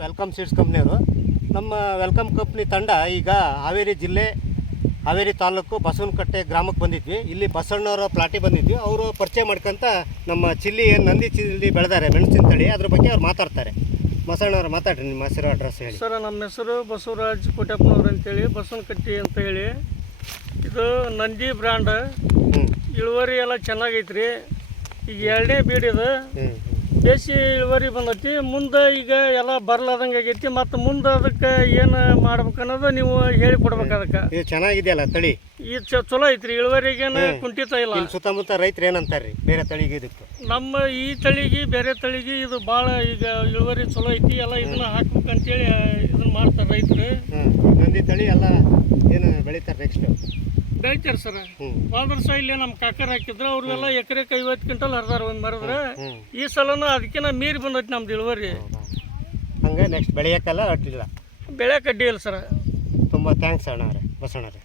Welcome seeds ಕಂಪ್ನಿಯವರು. ನಮ್ಮ welcome company ತಂಡ ಈಗ ಹಾವೇರಿ ಜಿಲ್ಲೆ ಹಾವೇರಿ ತಾಲೂಕು ಬಸವನಕಟ್ಟೆ ಗ್ರಾಮಕ್ಕೆ ಬಂದಿದ್ವಿ. ಇಲ್ಲಿ ಬಸವಣ್ಣವರ ಪ್ಲಾಟಿಗೆ ಬಂದಿದ್ವಿ. ಅವರು ಪರಿಚಯ ಮಾಡ್ಕೊಂತ ನಮ್ಮ ಚಿಲ್ಲಿ ಏನು ನಂದಿ ಚಿಲ್ಲಿ ಬೆಳೆದಾರೆ ಮೆಣಸಿನ ತಳಿ, ಅದ್ರ ಬಗ್ಗೆ ಅವ್ರು ಮಾತಾಡ್ತಾರೆ. ಬಸವಣ್ಣವ್ರು ಮಾತಾಡ್ರಿ, ನಿಮ್ಮ ಹೆಸರು ಅಡ್ರೆಸ್ ಹೇಳಿ. ಸರ್, ನಮ್ಮ ಹೆಸರು ಬಸವರಾಜ್ ಕೋಟಪ್ಪನವ್ರು ಅಂತೇಳಿ, ಬಸವನಕಟ್ಟಿ ಅಂತ ಹೇಳಿ. ಇದು ನಂದಿ ಬ್ರ್ಯಾಂಡ್. ಇಳುವರಿ ಎಲ್ಲ ಚೆನ್ನಾಗೈತ್ರಿ. ಈಗ ಎರಡನೇ ಬೀಡಿದು ಬೇಸಿ ಇಳುವರಿ ಬಂದೈತಿ. ಮುಂದೆ ಈಗ ಎಲ್ಲ ಬರ್ಲಾದಂಗೆ ಆಗೈತಿ. ಮತ್ತು ಮುಂದೆ ಅದಕ್ಕೆ ಏನು ಮಾಡ್ಬೇಕು ಅನ್ನೋದು ನೀವು ಹೇಳಿಕೊಡ್ಬೇಕು. ಅದಕ್ಕೆ ಇದು ಚೆನ್ನಾಗಿದೆಯಲ್ಲ ತಳಿ, ಇದು ಚಲೋ ಐತ್ರಿ. ಇಳುವರಿಗೇನು ಕುಂಠಿತ ಇಲ್ಲ. ಸುತ್ತಮುತ್ತ ರೈತರು ಏನಂತಾರ್ರಿ ಬೇರೆ ತಳಿಗೆ ಇದಕ್ಕೆ? ನಮ್ಮ ಈ ತಳಿಗೆ ಬೇರೆ ತಳಿಗೆ ಇದು ಭಾಳ ಈಗ ಇಳುವರಿ ಚಲೋ ಐತಿ. ಎಲ್ಲ ಇದನ್ನ ಹಾಕ್ಬೇಕಂತೇಳಿ ಇದನ್ನ ಮಾಡ್ತಾರೆ ರೈತರು. ನಂದಿ ತಳಿ ಎಲ್ಲ ಏನು ಬೆಳಿತಾರೆ ನೆಕ್ಸ್ಟ್ ಬೆಳಿತಾರೆ ಸರ್. ಹೋದ ವರ್ಷ ಇಲ್ಲಿ ನಮ್ಮ ಕಾಕರ್ ಹಾಕಿದ್ರು, ಅವ್ರಿಗೆಲ್ಲ ಎಕರೆಗೆ 50 ಕ್ವಿಂಟಲ್ ಹರಿದಾರ ಒಂದು ಮರದ್ರೆ. ಈ ಸಲನೂ ಅದಕ್ಕಿಂತ ಮೀರಿ ಬಂದೈತಿ ನಮ್ದು ಇಳುವರಿ. ಹಂಗೆ ನೆಕ್ಸ್ಟ್ ಬೆಳೆಯೋಕ್ಕೆಲ್ಲ ಅಡ್ಡಿಲ್ಲ, ಬೆಳೆಯಕ್ಕೆ ಅಡ್ಡಿ ಇಲ್ಲ ಸರ್. ತುಂಬ ಥ್ಯಾಂಕ್ಸ್ ಅಣ್ಣವ್ರೆ, ಬಸವಣ್ಣವ್ರೆ.